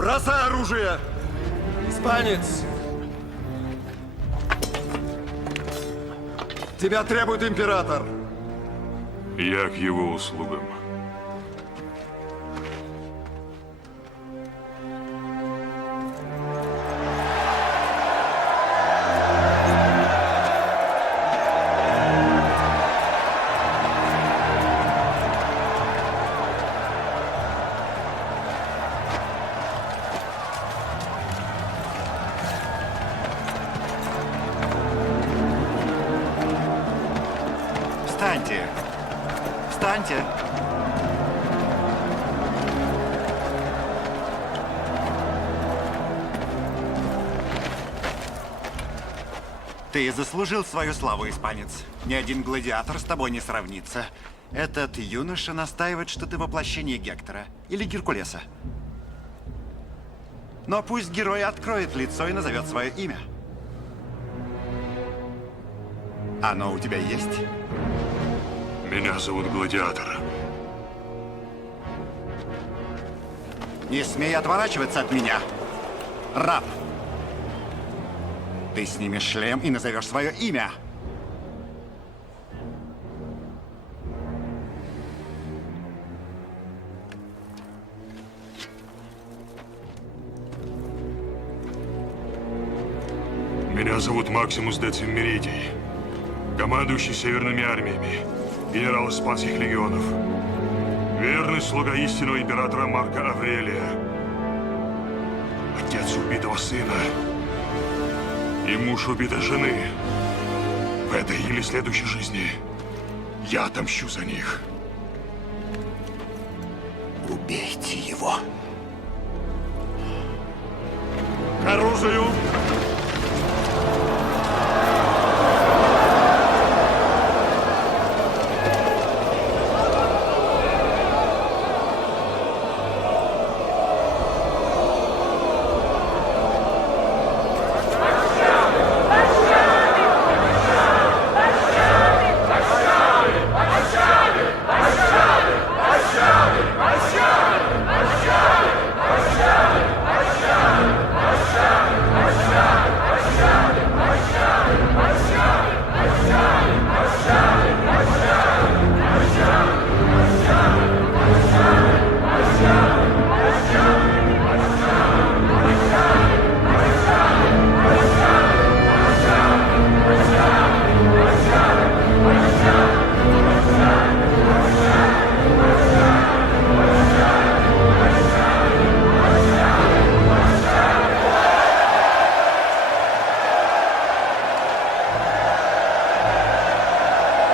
Бросай оружие! Испанец! Тебя требует император! Я к его услугам. Встаньте! Встаньте! Ты заслужил свою славу, испанец. Ни один гладиатор с тобой не сравнится. Этот юноша настаивает, что ты воплощение Гектора или Геркулеса. Но пусть герой откроет лицо и назовет свое имя. Оно у тебя есть? Меня зовут Гладиатор. Не смей отворачиваться от меня, раб. Ты снимешь шлем и назовешь свое имя. Меня зовут Максимус Децим Меридий, командующий северными армиями, генерал Испанских легионов, верный слуга истинного императора Марка Аврелия, отец убитого сына и муж убитой жены. В этой или следующей жизни я отомщу за них. Убейте его. К оружию!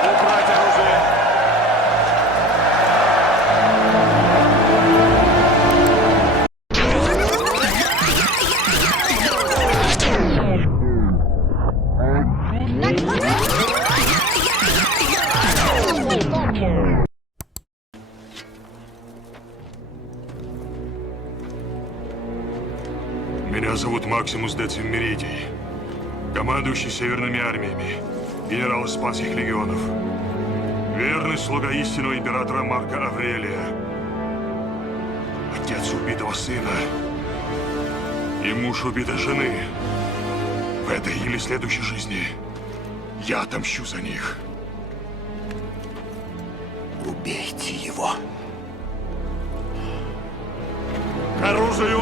Убрать оружие! Меня зовут Максимус Децим Меридий, командующий северными армиями, генерал Испанских легионов, верный слуга истинного императора Марка Аврелия, отец убитого сына и муж убитой жены. В этой или следующей жизни я отомщу за них. Убейте его. К оружию!